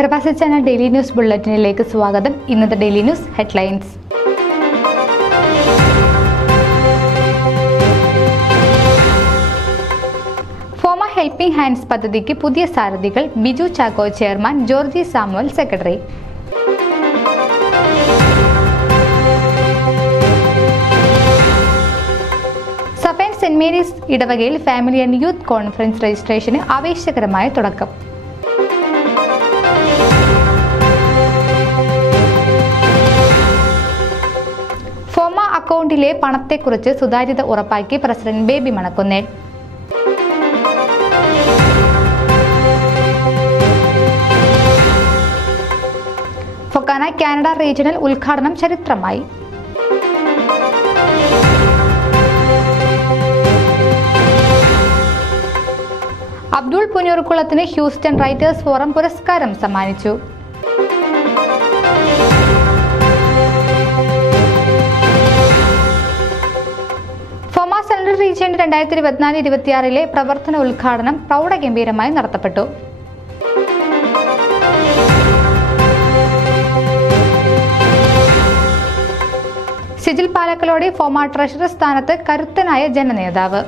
പ്രവാസി channel daily news ബുള്ളറ്റിനിലേക്ക് സ്വാഗതം. ഇന്നത്തെ daily news headlines. FOMAA helping hands പദ്ധതിക്ക് പുതിയ സാരഥികൾ. Biju Chacko chairman, Georgy Samuel secretary. Suffern saint Mary's ഇടവകയിൽ ഫാമിലി ആൻഡ് യൂത്ത് കോൺഫറൻസ് രജിസ്ട്രേഷന് ആവേശകരമായ തുടക്കം. ഫോമ അക്കൗണ്ടിലെ പണത്തെക്കുറിച്ച് സുതാര്യത ഉറപ്പാക്കി president Baby Manakkunnel. FOKANA Canada regional ഉദ്ഘാടനം ചരിത്രമായി. അബ്ദുൾ പുന്നൂർക്കുളത്തിന് ഹ്യൂസ്റ്റൺ റൈറ്റേഴ്സ് ഫോറം പുരസ്കാരം സമ്മാനിച്ചു. ഫോമ സെൻട്രൽ റീജിയന്റെ 2024-26 പ്രവർത്തന ഉദ്ഘാടനം പ്രൗഢഗംഭീരമായി നടത്തപ്പെട്ടു. സിജിൽ പാലക്കലോടെ ഫോമ ട്രഷറർ സ്ഥാനത്ത് കരുത്തനായ ജനനേതാവ്.